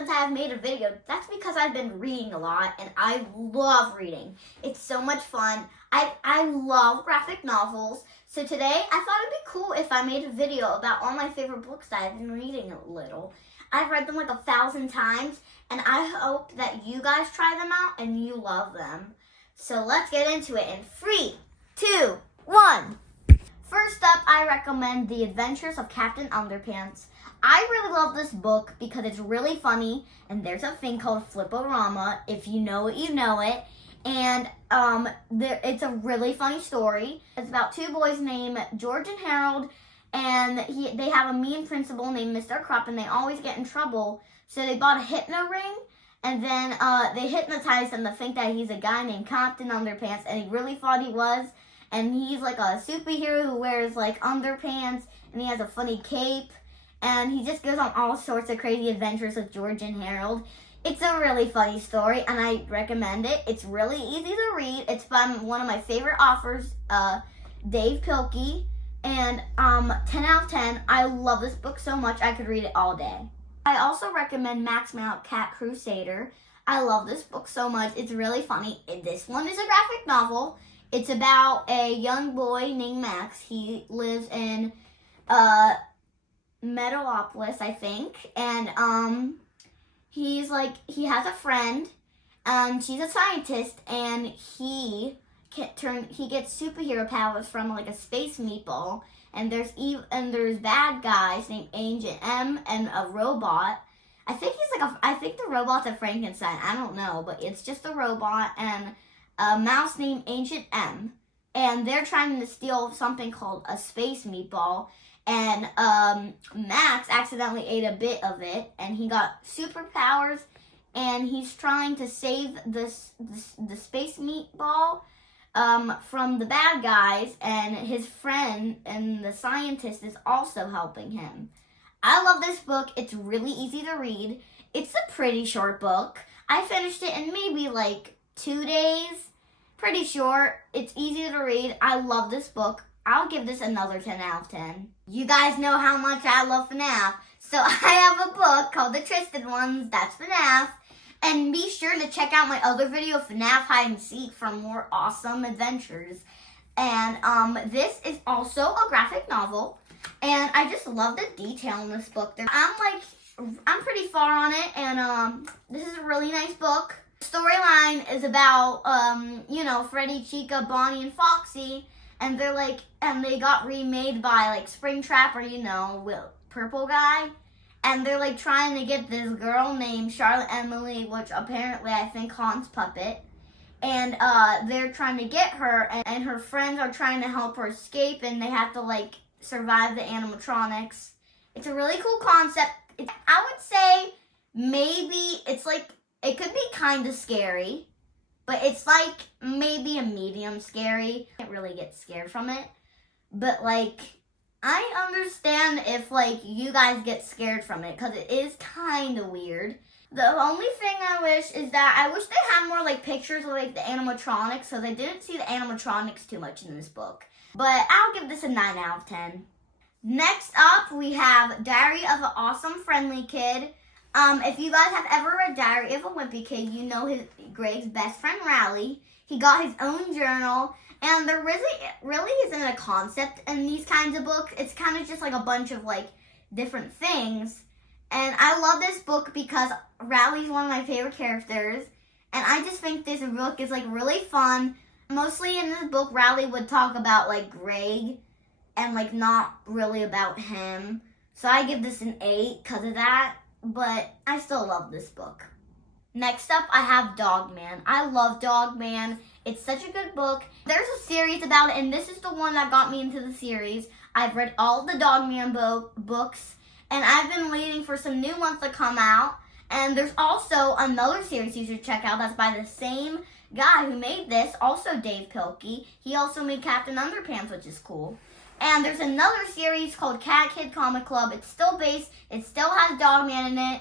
since I have made a video. That's because I've been reading a lot and I love reading. It's so much fun. I love graphic novels. So today I thought it'd be cool if I made a video about all my favorite books that I've been reading a little. I've read them like 1,000 times and I hope that you guys try them out and you love them. So let's get into it in 3, 2, 1. First up, I recommend The Adventures of Captain Underpants. I really love this book because it's really funny, and there's a thing called Flip-O-Rama. If you know it, you know it. And it's a really funny story. It's about two boys named George and Harold, and they have a mean principal named Mr. Krupp, and they always get in trouble. So they bought a hypno ring, and then they hypnotized him to think that he's a guy named Captain Underpants, and he really thought he was. And he's like a superhero who wears like underpants, and he has a funny cape. And he just goes on all sorts of crazy adventures with George and Harold. It's a really funny story, and I recommend it. It's really easy to read. It's by one of my favorite authors, Dave Pilkey. And 10 out of 10. I love this book so much, I could read it all day. I also recommend Max Meow, Cat Crusader. I love this book so much. It's really funny. This one is a graphic novel. It's about a young boy named Max. He lives in Metalopolis, I think, and he has a friend. She's a scientist, and he gets superhero powers from like a space meatball. And there's bad guys named Agent M and a robot. I think the robot's a Frankenstein. I don't know, but it's just a robot and a mouse named Agent M. And they're trying to steal something called a space meatball. And Max accidentally ate a bit of it, and he got superpowers, and he's trying to save the space meatball from the bad guys, and his friend and the scientist is also helping him. I love this book. It's really easy to read. It's a pretty short book. I finished it in maybe like 2 days. Pretty short. It's easy to read. I love this book. I'll give this another 10 out of 10. You guys know how much I love FNAF. So I have a book called The Tristed Ones. That's FNAF. And be sure to check out my other video, FNAF Hide and Seek, for more awesome adventures. And this is also a graphic novel. And I just love the detail in this book. I'm pretty far on it. And this is a really nice book. The storyline is about, Freddy, Chica, Bonnie, and Foxy. And they got remade by Springtrap, purple guy. And they're trying to get this girl named Charlotte Emily, which apparently I think Han's puppet. And they're trying to get her, and her friends are trying to help her escape, and they have to survive the animatronics. It's a really cool concept. I would say maybe it could be kind of scary. But it's maybe a medium scary. I can't really get scared from it. But I understand if you guys get scared from it, because it is kind of weird. The only thing I wish is that I wish they had more pictures of the animatronics, so they didn't see the animatronics too much in this book. But I'll give this a 9 out of 10. Next up, we have Diary of an Awesome Friendly Kid. If you guys have ever read Diary of a Wimpy Kid, you know Greg's best friend Rally. He got his own journal, and there really isn't a concept in these kinds of books. It's kind of just a bunch of different things. And I love this book because Rally's one of my favorite characters, and I just think this book is really fun. Mostly in this book, Rally would talk about Greg, and not really about him. So I give this an 8 because of that. But I still love this book. Next up, I have Dogman. I love Dogman. It's such a good book. There's a series about it, and this is the one that got me into the series. I've read all the Dogman books, and I've been waiting for some new ones to come out. And there's also another series you should check out that's by the same guy who made this, also Dave Pilkey. He also made Captain Underpants, which is cool. And there's another series called Cat Kid Comic Club. It still has Dogman in it.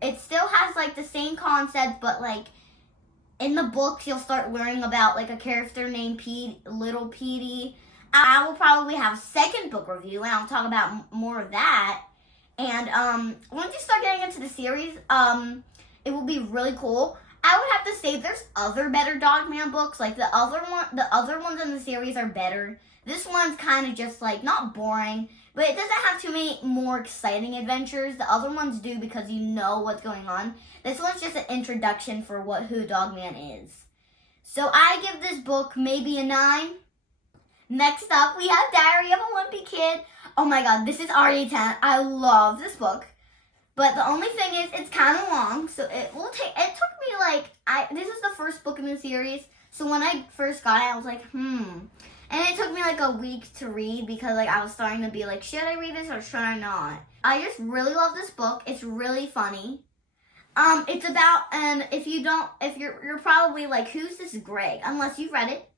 It still has the same concept, but in the books you'll start learning about a character named Little Petey. I will probably have a second book review, and I'll talk about more of that. And once you start getting into the series, it will be really cool. I would have to say there's other better Dogman books. Like the other ones in the series are better. This one's kind of just like not boring, but it doesn't have too many more exciting adventures. The other ones do because you know what's going on. This one's just an introduction for who Dogman is. So I give this book maybe a 9. Next up, we have Diary of a Wimpy Kid. Oh my god, this is already 10. I love this book. But the only thing is, it's kind of long, so it took me like, this is the first book in the series, so when I first got it, I was like, And it took me like a week to read because like I was starting to be like, should I read this or should I not? I just really love this book. It's really funny. It's about, and if you're probably like, who's this Greg? Unless you've read it.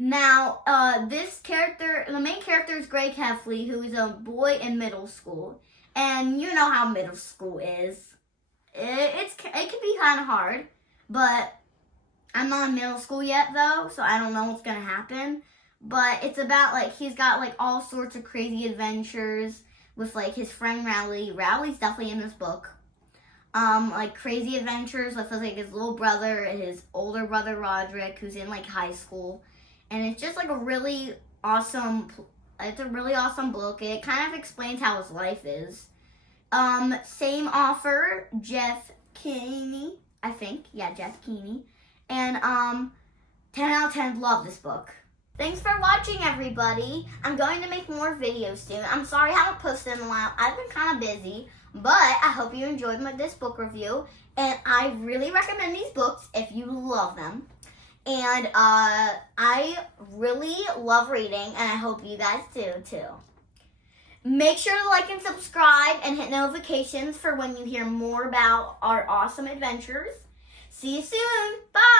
Now, the main character is Greg Heffley, who is a boy in middle school. And you know how middle school is. It can be kind of hard, but I'm not in middle school yet though, so I don't know what's gonna happen. But it's about like he's got like all sorts of crazy adventures with like his friend Rowley. Rowley's definitely in this book. Like crazy adventures with like his little brother and his older brother Roderick, who's in like high school, and it's just like a really awesome. It's a really awesome book. It kind of explains how his life is. Same author, Jeff Keeney, I think. Yeah, Jeff Keeney. And 10 out of 10, love this book. Thanks for watching, everybody. I'm going to make more videos soon. I'm sorry I haven't posted in a while. I've been kind of busy, but I hope you enjoyed this book review. And I really recommend these books if you love them. And I really love reading, and I hope you guys do too. Make sure to like and subscribe and hit notifications for when you hear more about our awesome adventures. See you soon. Bye.